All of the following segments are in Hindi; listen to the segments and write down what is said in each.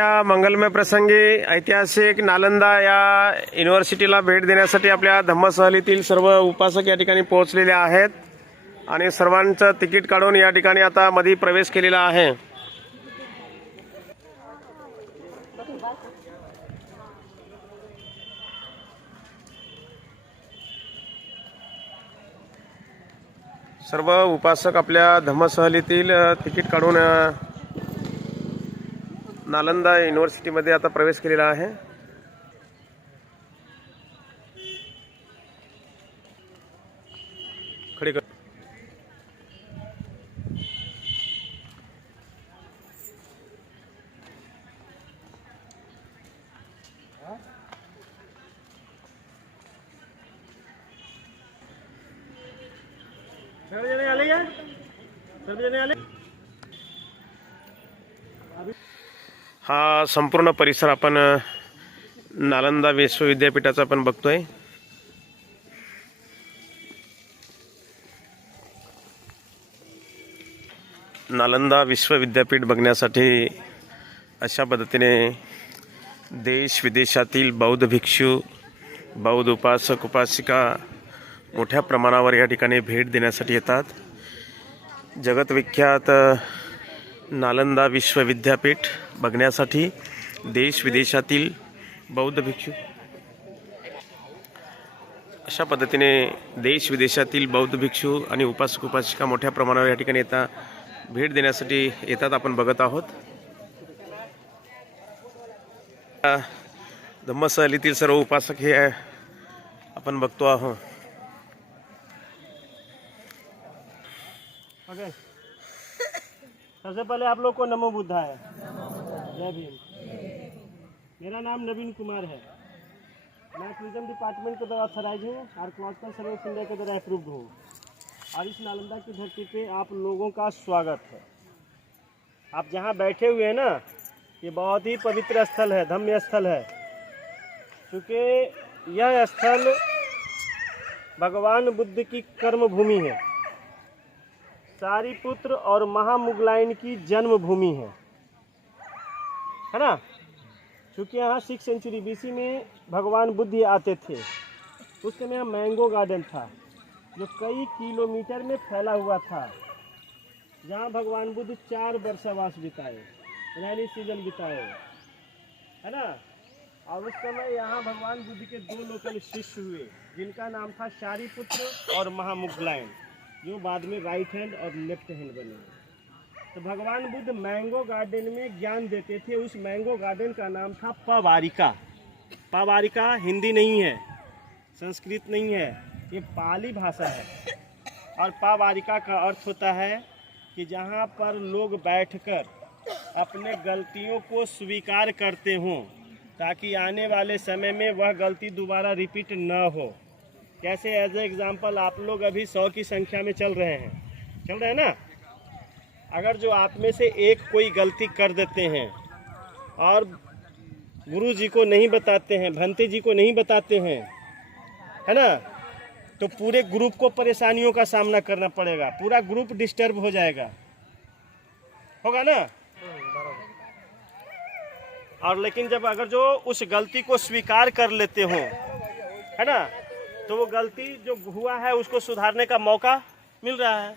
या मंगलमय प्रसंगी ऐतिहासिक नालंदा या युनिव्हर्सिटीला भेट देण्यासाठी आपल्या धम्मसहलीतील सर्व उपासक या ठिकाणी पोहोचलेले आहेत आणि सर्वांचं तिकीट काढून या ठिकाणी आता मध्ये प्रवेश केलेला आहे। सर्व उपासक आपल्या धम्मसहलीतील तिकीट काढून नालंदा युनिव्हर्सिटीमध्ये आता प्रवेश केलेला आहे। खडे कर हा संपूर्ण परिसर आपण नालंदा विश्वविद्यापीठाचा आपण बघतोय। नालंदा विश्वविद्यापीठ बघण्यासाठी अशा पद्धतीने देश विदेशातील बौद्ध भिक्षू, बौद्ध उपासक उपासिका मोठ्या प्रमाणावर या ठिकाणी भेट देण्यासाठी येतात। जगतविख्यात नालंदा विश्वविद्यापीठ बघण्यासाठी देश विदेशातील बौद्ध भिक्षू अशा पद्धतीने देश विदेशातील बौद्ध भिक्षू आणि उपासक उपासिका मोठ्या प्रमाणावर या ठिकाणी भेट देण्यासाठी येतात आपण बघत आहोत। धम्मसहलीतील सर्व उपासक हे आपण बघतो आहोत। सबसे पहले आप लोग को नमो बुद्धाय। जय भीम। मेरा नाम नवीन कुमार है। मैं टूरिज्म डिपार्टमेंट के द्वारा ऑथराइज हूँ, आर्कोलॉजिकल सर्वे ऑफ इंडिया के द्वारा अप्रूव्ड हूँ और इस नालंदा की धरती पे आप लोगों का स्वागत है। आप जहाँ बैठे हुए हैं ना, ये बहुत ही पवित्र स्थल है, धम्य स्थल है, क्योंकि यह स्थल भगवान बुद्ध की कर्म भूमि है, सारीपुत्र और महामुगलायन की जन्मभूमि है ना। क्योंकि यहाँ 6 सेंचुरी BC में भगवान बुद्ध आते थे। उस समय यहाँ मैंगो गार्डन था जो कई किलोमीटर में फैला हुआ था, जहाँ भगवान बुद्ध 4 वर्षावास बिताए, रैनी सीजन बिताए, है ना। और उस समय यहाँ भगवान बुद्ध के 2 लोकल शिष्य हुए, जिनका नाम था सारीपुत्र और महामुगलायन, जो बाद में राइट हैंड और लेफ्ट हैंड बने। तो भगवान बुद्ध मैंगो गार्डन में ज्ञान देते थे। उस मैंगो गार्डन का नाम था पावारिका। पावारिका हिंदी नहीं है, संस्कृत नहीं है, ये पाली भाषा है। और पावारिका का अर्थ होता है कि जहाँ पर लोग बैठकर अपने गलतियों को स्वीकार करते हों, ताकि आने वाले समय में वह गलती दोबारा रिपीट न हो। कैसे, एज ए एग्जाम्पल, आप लोग अभी 100 की संख्या में चल रहे हैं ना। अगर जो आप में से एक कोई गलती कर देते हैं और गुरु जी को नहीं बताते हैं, भंते जी को नहीं बताते हैं, है ना, तो पूरे ग्रुप को परेशानियों का सामना करना पड़ेगा, पूरा ग्रुप डिस्टर्ब हो जाएगा, होगा ना। और लेकिन जब अगर जो उस गलती को स्वीकार कर लेते हो, है ना, तो वो गलती जो हुआ है उसको सुधारने का मौका मिल रहा है,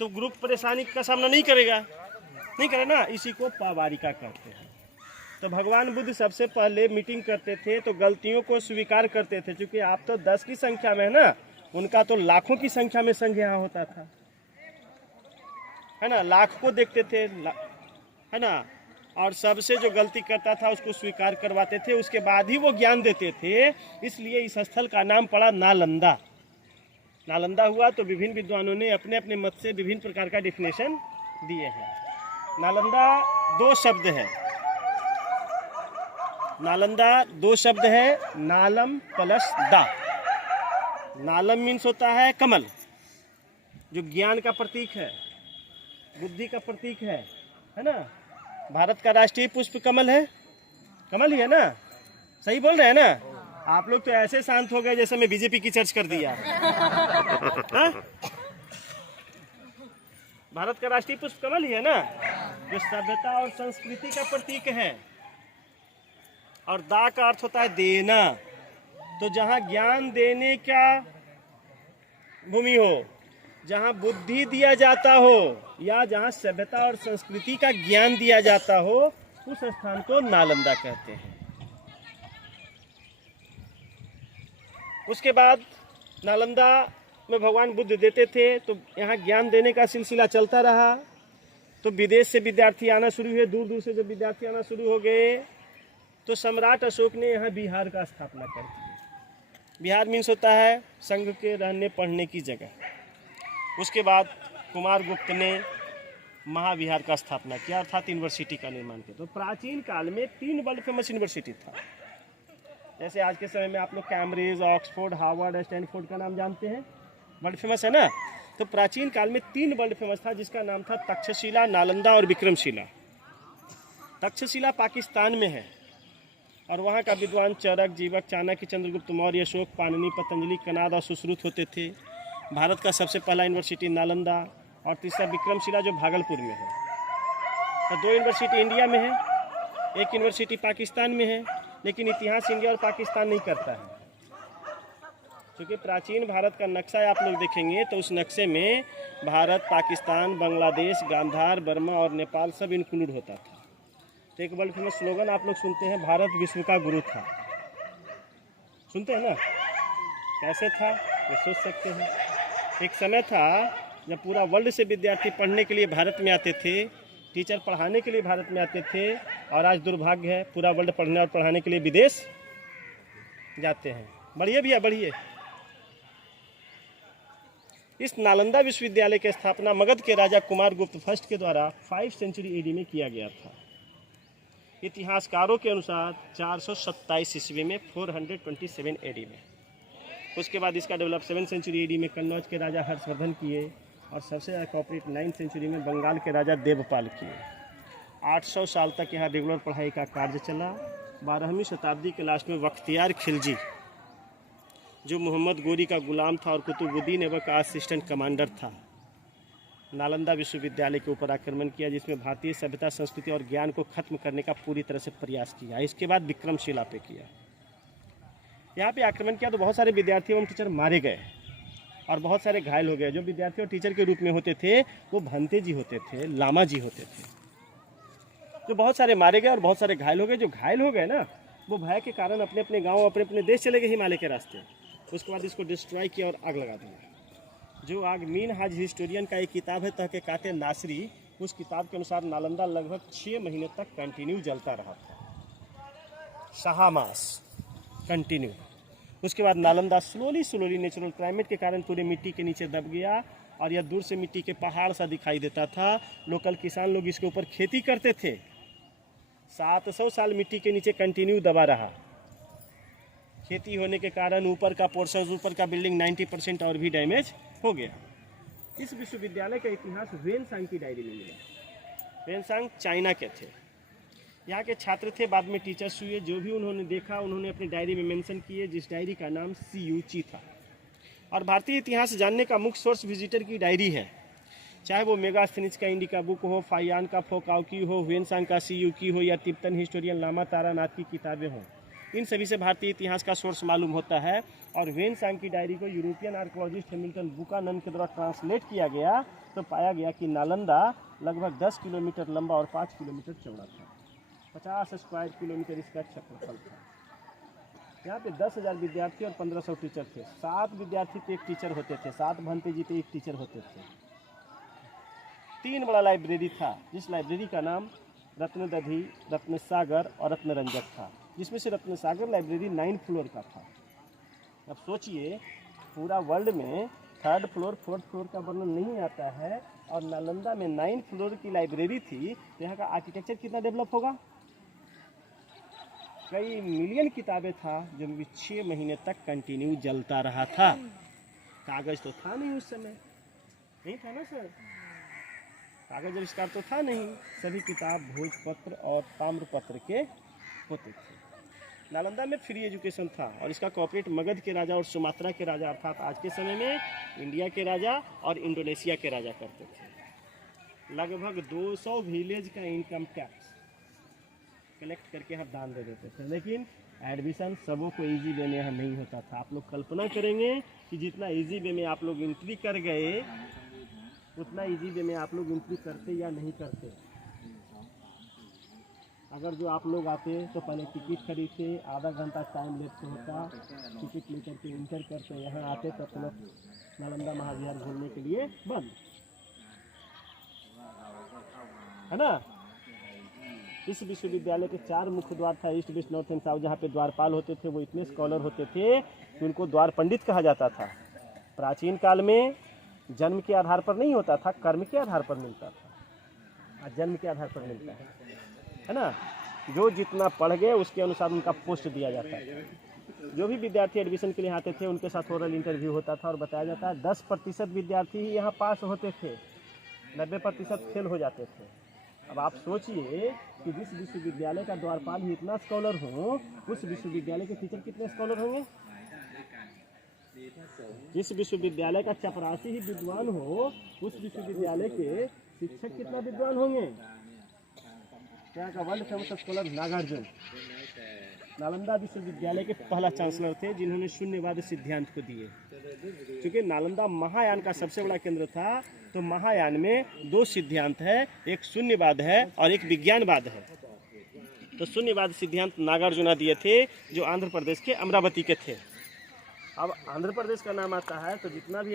तो ग्रुप परेशानी का सामना नहीं करे ना। इसी को पावारिका कहते हैं। तो भगवान बुद्ध सबसे पहले मीटिंग करते थे तो गलतियों को स्वीकार करते थे। क्योंकि आप तो 10 की संख्या में है ना, उनका तो लाखों की संख्या में संघ यहाँ होता था, है ना। लाख को देखते थे, है ना, और सबसे जो गलती करता था उसको स्वीकार करवाते थे, उसके बाद ही वो ज्ञान देते थे। इसलिए इस स्थल का नाम पड़ा नालंदा। नालंदा हुआ तो विभिन्न विद्वानों ने अपने अपने मत से विभिन्न प्रकार का डिफिनेशन दिए हैं। नालंदा 2 शब्द है। नालंदा 2 शब्द है, नालम प्लस दा। नालम मीन्स होता है कमल, जो ज्ञान का प्रतीक है, बुद्धि का प्रतीक है ना। भारत का राष्ट्रीय पुष्प कमल है, कमल ही है ना। सही बोल रहे हैं ना। आप लोग तो ऐसे शांत हो गए जैसे मैं बीजेपी की चर्च कर दिया। भारत का राष्ट्रीय पुष्प कमल ही है ना, जो सभ्यता और संस्कृति का प्रतीक है। और दा का अर्थ होता है देना। तो जहाँ ज्ञान देने का भूमि हो, जहाँ बुद्धि दिया जाता हो, या जहाँ सभ्यता और संस्कृति का ज्ञान दिया जाता हो, उस स्थान को नालंदा कहते हैं। उसके बाद नालंदा में भगवान बुद्ध देते थे, तो यहाँ ज्ञान देने का सिलसिला चलता रहा। तो विदेश से विद्यार्थी आना शुरू हुए, दूर दूर से जब विद्यार्थी आना शुरू हो गए, तो सम्राट अशोक ने यहाँ बिहार का स्थापना कर दी। बिहार मीन्स होता है संघ के रहने पढ़ने की जगह। उसके बाद कुमार गुप्त ने महाविहार का स्थापना किया, अर्थात यूनिवर्सिटी का निर्माण किया। तो प्राचीन काल में 3 वर्ल्ड फेमस यूनिवर्सिटी था। जैसे आज के समय में आप लोग कैम्ब्रिज, ऑक्सफोर्ड, हार्वर्ड, स्टैनफोर्ड का नाम जानते हैं, वर्ल्ड फेमस है ना। तो प्राचीन काल में 3 वर्ल्ड फेमस था, जिसका नाम था तक्षशिला, नालंदा और विक्रमशिला। तक्षशिला पाकिस्तान में है और वहाँ का विद्वान चरक, जीवक, चाणक्य, चंद्रगुप्त मौर्य, अशोक, पाणिनि, पतंजलि, कनाद और सुश्रुत होते थे। भारत का सबसे पहला यूनिवर्सिटी नालंदा, और तीसरा विक्रमशिला जो भागलपुर में है। तो 2 यूनिवर्सिटी इंडिया में है, 1 यूनिवर्सिटी पाकिस्तान में है, लेकिन इतिहास इंडिया और पाकिस्तान नहीं करता है। क्योंकि प्राचीन भारत का नक्शा आप लोग देखेंगे तो उस नक्शे में भारत, पाकिस्तान, बांग्लादेश, गांधार, बर्मा और नेपाल सब इंक्लूड होता था। तो एक वर्ल्ड फेमस स्लोगन आप लोग सुनते हैं, भारत विश्व का गुरु था। सुनते हैं ना, कैसे था ये सोच सकते हैं। एक समय था जब पूरा वर्ल्ड से विद्यार्थी पढ़ने के लिए भारत में आते थे, टीचर पढ़ाने के लिए भारत में आते थे, और आज दुर्भाग्य है पूरा वर्ल्ड पढ़ने और पढ़ाने के लिए विदेश जाते हैं। बढ़िए भैया बढ़िए। इस नालंदा विश्वविद्यालय की स्थापना मगध के राजा कुमार गुप्त फर्स्ट के द्वारा 5 सेंचुरी एडी में किया गया था। इतिहासकारों के अनुसार 427 ईस्वी में, 427 एडी में। उसके बाद इसका डेवलप 7 सेंचुरी एडी में कन्नौज के राजा हर्षवर्धन किए, और सबसे ज़्यादा कॉपरेट 9 सेंचुरी में बंगाल के राजा देवपाल किए। 800 साल तक यहाँ रेगुलर पढ़ाई का कार्य चला। 12वीं शताब्दी के लास्ट में बख्तियार खिलजी, जो मोहम्मद गोरी का गुलाम था और कुतुबुद्दीन ऐबक का असिस्टेंट कमांडर था, नालंदा विश्वविद्यालय के ऊपर आक्रमण किया, जिसमें भारतीय सभ्यता, संस्कृति और ज्ञान को खत्म करने का पूरी तरह से प्रयास किया। इसके बाद विक्रमशिला पे किया। यहाँ पे आक्रमण किया तो बहुत सारे विद्यार्थी एवं टीचर मारे गए और बहुत सारे घायल हो गए। जो विद्यार्थी और टीचर के रूप में होते थे वो भंते जी होते थे, लामा जी होते थे। जो बहुत सारे मारे गए और बहुत सारे घायल हो गए। जो घायल हो गए ना, वो भय के कारण अपने अपने गाँव, अपने अपने देश चले गए हिमालय के रास्ते। उसके बाद इसको डिस्ट्रॉय किया और आग लगा दिया। जो आग मीन हाज हिस्टोरियन का एक किताब है तहक़ीक़ात नासरी, उस किताब के अनुसार नालंदा लगभग 6 महीने तक कंटिन्यू जलता रहा था, 6 मास कंटिन्यू। उसके बाद नालंदा स्लोली नेचुरल क्लाइमेट के कारण पूरे मिट्टी के नीचे दब गया, और यह दूर से मिट्टी के पहाड़ सा दिखाई देता था। लोकल किसान लोग इसके ऊपर खेती करते थे। 700 साल मिट्टी के नीचे कंटिन्यू दबा रहा। खेती होने के कारण ऊपर का पोर्शन, ऊपर का बिल्डिंग 90% और भी डैमेज हो गया। इस विश्वविद्यालय का इतिहास वेनसांग की डायरी में मिला। वेनसांग चाइना के थे, यहाँ के छात्र थे, बाद में टीचर्स हुए। जो भी उन्होंने देखा उन्होंने अपनी डायरी में मेंशन किए, जिस डायरी का नाम सीयूची था। और भारतीय इतिहास जानने का मुख्य सोर्स विजिटर की डायरी है, चाहे वो मेगास्थनीज का इंडिका बुक हो, फाइयान का फोकाउकी हो, वेनसांग का सीयूकी हो, या तिब्बतन हिस्टोरियन लामा तारानाथ की किताबें हों। इन सभी से भारतीय इतिहास का सोर्स मालूम होता है। और वेनसांग की डायरी को यूरोपियन आर्कोलॉजिस्ट हैमिल्टन बुकानन के द्वारा ट्रांसलेट किया गया, तो पाया गया कि नालंदा लगभग 10 किलोमीटर लंबा और 5 किलोमीटर चौड़ा था। 50 स्क्वायर किलोमीटर इसका क्षेत्रफल था। यहाँ पे 10,000 विद्यार्थी और 1500 टीचर थे। 7 विद्यार्थी तो एक टीचर होते थे, 7 भंते जी तो एक टीचर होते थे। 3 बड़ा लाइब्रेरी था, जिस लाइब्रेरी का नाम रत्नदधि, रत्नसागर और रत्नरंजक था, जिसमें से रत्नसागर लाइब्रेरी 9 फ्लोर का था। अब सोचिए, पूरा वर्ल्ड में 3rd फ्लोर 4th फ्लोर का वर्णन नहीं आता है, और नालंदा में 9 फ्लोर की लाइब्रेरी थी, तो यहाँ का आर्किटेक्चर कितना डेवलप होगा। कई मिलियन किताबें था, जो 6 महीने तक कंटिन्यू जलता रहा था। कागज तो था नहीं उस समय, नहीं था ना सर, कागज आविष्कार तो था नहीं। सभी किताब भोजपत्र और ताम्रपत्र के होते थे। नालंदा में फ्री एजुकेशन था, और इसका कॉपरेट मगध के राजा और सुमात्रा के राजा, अर्थात आज के समय में इंडिया के राजा और इंडोनेशिया के राजा करते थे। लगभग 200 विलेज का इनकम टैक्स कलेक्ट करके यहाँ दान दे देते थे। लेकिन एडमिशन सबों को इजी वे में यहाँ नहीं होता था। आप लोग कल्पना करेंगे कि जितना इजी वे में आप लोग एंट्री कर गए उतना इजी वे में आप लोग एंट्री करते या नहीं करते। अगर जो आप लोग आते तो पहले टिकट खरीदते, आधा घंटा टाइम लेते होता, टिकट लेकर के इंटर करते, यहाँ आते तो तुरंत नालंदा महाविहार घूमने के लिए बंद, है ना। इस विश्वविद्यालय के 4 मुख्य द्वार था, east west north and south. जहाँ पे द्वारपाल होते थे वो इतने स्कॉलर होते थे कि उनको द्वार पंडित कहा जाता था। प्राचीन काल में जन्म के आधार पर नहीं होता था, कर्म के आधार पर मिलता था। आज जन्म के आधार पर मिलता है ना। जो जितना पढ़ गए उसके अनुसार उनका पोस्ट दिया जाता है। जो भी विद्यार्थी एडमिशन के लिए आते थे उनके साथ ओरल इंटरव्यू होता था और बताया जाता है 10% विद्यार्थी ही यहाँ पास होते थे, 90% फेल हो जाते थे। अब आप सोचिए कि जिस विश्वविद्यालय का द्वारपाल ही इतना स्कॉलर हो, उस विश्वविद्यालय के टीचर कितने स्कॉलर होंगे। जिस विश्वविद्यालय का चपरासी ही विद्वान हो, उस विश्वविद्यालय के शिक्षक कितना विद्वान होंगे। यहाँ का world famous scholar Nagarjuna Nalanda विश्वविद्यालय के पहला चांसलर थे, जिन्होंने शून्यवाद सिद्धांत को दिए। क्योंकि नालंदा महायान का सबसे बड़ा केंद्र था, तो महायान में 2 सिद्धांत है, एक शून्यवाद है और एक विज्ञानवाद है। तो शून्यवाद सिद्धांत नागार्जुना दिए थे, जो आंध्र प्रदेश के अमरावती के थे। अब आंध्र प्रदेश का नाम आता है तो जितना भी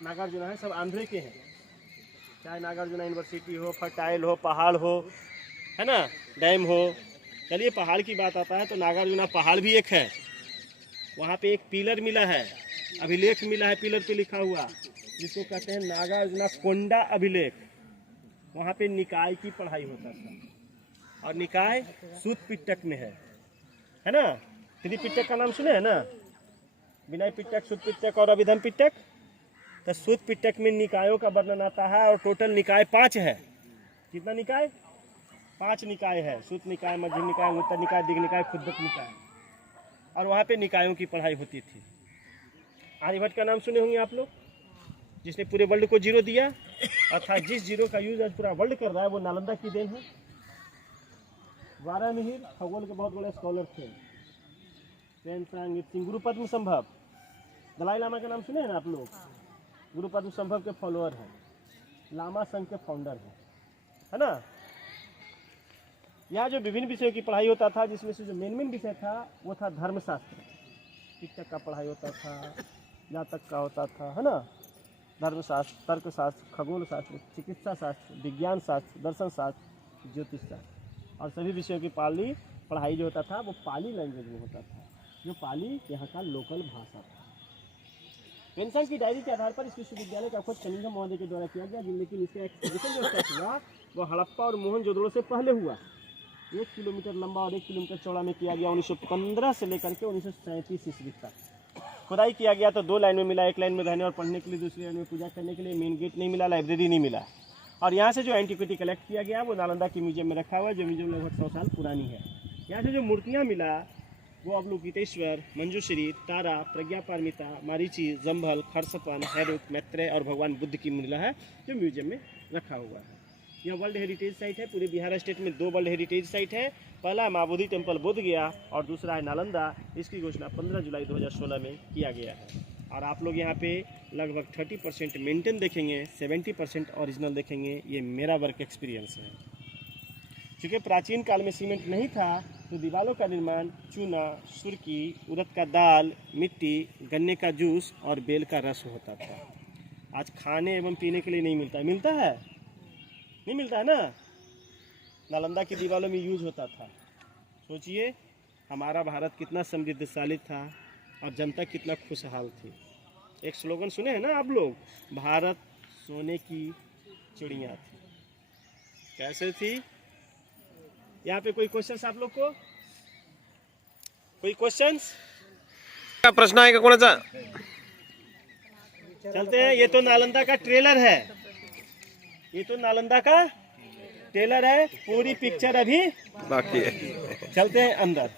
नागार्जुना है सब आंध्र के हैं। चाहे नागार्जुना यूनिवर्सिटी हो, फर्टाइल हो, पहाड़ हो, है ना, डैम हो। चलिए पहाड़ की बात आता है तो नागार्जुना पहाड़ भी एक है। वहाँ पे एक पिलर मिला है, अभिलेख मिला है पिलर पे लिखा हुआ, जिसको कहते हैं नागार्जुना कोंडा अभिलेख। वहाँ पे निकाय की पढ़ाई होता था और निकाय सूत पिटक में है ना। त्रिपिटक का नाम सुने हैं ना, विनय पिटक, सूत पिटक और अभिधम पिटक। तो सूत पिटक में निकायों का वर्णन आता है और टोटल निकाय 5 है। कितना निकाय? 5 निकाय है। सूत निकाय, मध्यम निकाय, उत्तर निकाय, दिग् निकाय, खुद्दक निकाय। और वहाँ पे निकायों की पढ़ाई होती थी। आर्यभट्ट का नाम सुने होंगे आप लोग, जिसने पूरे वर्ल्ड को जीरो दिया, अर्थात जिस जीरो का यूज आज पूरा वर्ल्ड कर रहा है वो नालंदा की देन है। वारामिहिर खगोल के बहुत बड़े स्कॉलर थे। गुरु पद्म संभव, दलाई लामा का नाम सुने हैं ना आप लोग, गुरु पद्म संभव के फॉलोअर हैं, लामा संघ के फाउंडर है ना। यहाँ जो विभिन्न विषयों की पढ़ाई होता था, जिसमें से जो मेन विषय था वो था धर्मशास्त्र। शिक्षक का पढ़ाई होता था, जातक का होता था, है ना। धर्मशास्त्र, तर्कशास्त्र, खगोल शास्त्र, चिकित्सा शास्त्र, विज्ञान शास्त्र, दर्शन शास्त्र, ज्योतिष शास्त्र और सभी विषयों की पढ़ाई जो होता था वो पाली लैंग्वेज में होता था, जो पाली यहाँ का लोकल भाषा था। पेंशन की डायरी के आधार पर इस विश्वविद्यालय का खोज कनिंघम महोदय के द्वारा किया गया, लेकिन इसका एक्सपीडिशन जो स्टार्ट हुआ वो हड़प्पा और मोहनजोदड़ो से पहले हुआ। 1 किलोमीटर लंबा और 1 किलोमीटर चौड़ा में किया गया। 1915 से लेकर के 1937 ईस्वी तक खुदाई किया गया। तो 2 लाइन में मिला, एक लाइन में रहने और पढ़ने के लिए, दूसरी लाइन में पूजा करने के लिए। मेन गेट नहीं मिला, लाइब्रेरी नहीं मिला। और यहाँ से जो एंटिक्विटी कलेक्ट किया गया वो नालंदा की म्यूजियम में रखा हुआ है, जो म्यूजियम लगभग 100 साल पुरानी है। यहाँ से जो मूर्तियाँ मिला वो अवलोकितेश्वर, मंजूश्री, तारा, प्रज्ञा पारमिता, मारीची, जम्भल, खरसपन, हैरुक, मैत्रेय और भगवान बुद्ध की मिला है, जो म्यूजियम में रखा हुआ है। यह वर्ल्ड हेरिटेज साइट है। पूरे बिहार स्टेट में 2 वर्ल्ड हेरिटेज साइट है। पहला माबोधी टेम्पल बोध गया और दूसरा है नालंदा। इसकी घोषणा 15 जुलाई 2016 में किया गया है। और आप लोग यहाँ पे लगभग 30% मेंटेन देखेंगे, 70% ओरिजिनल देखेंगे। ये मेरा वर्क एक्सपीरियंस है। क्योंकि प्राचीन काल में सीमेंट नहीं था तो दीवारों का निर्माण चूना, सुर्की, उड़द का दाल, मिट्टी, गन्ने का जूस और बेल का रस होता था। आज खाने एवं पीने के लिए नहीं मिलता है। मिलता है? नहीं मिलता है ना। नालंदा की दीवारों में यूज होता था। सोचिए हमारा भारत कितना समृद्धशाली था और जनता कितना खुशहाल थी। एक स्लोगन सुने हैं ना आप लोग, भारत सोने की चिड़िया थी। कैसे थी? यहाँ पे कोई क्वेश्चंस आप लोग को? कोई क्वेश्चंस? का प्रश्न आहे का कोणाचा? चलते हैं। ये तो नालंदा का ट्रेलर है, ये तो नालंदा का ट्रेलर है। पूरी पिक्चर अभी बाकी है। चलते हैं अंदर।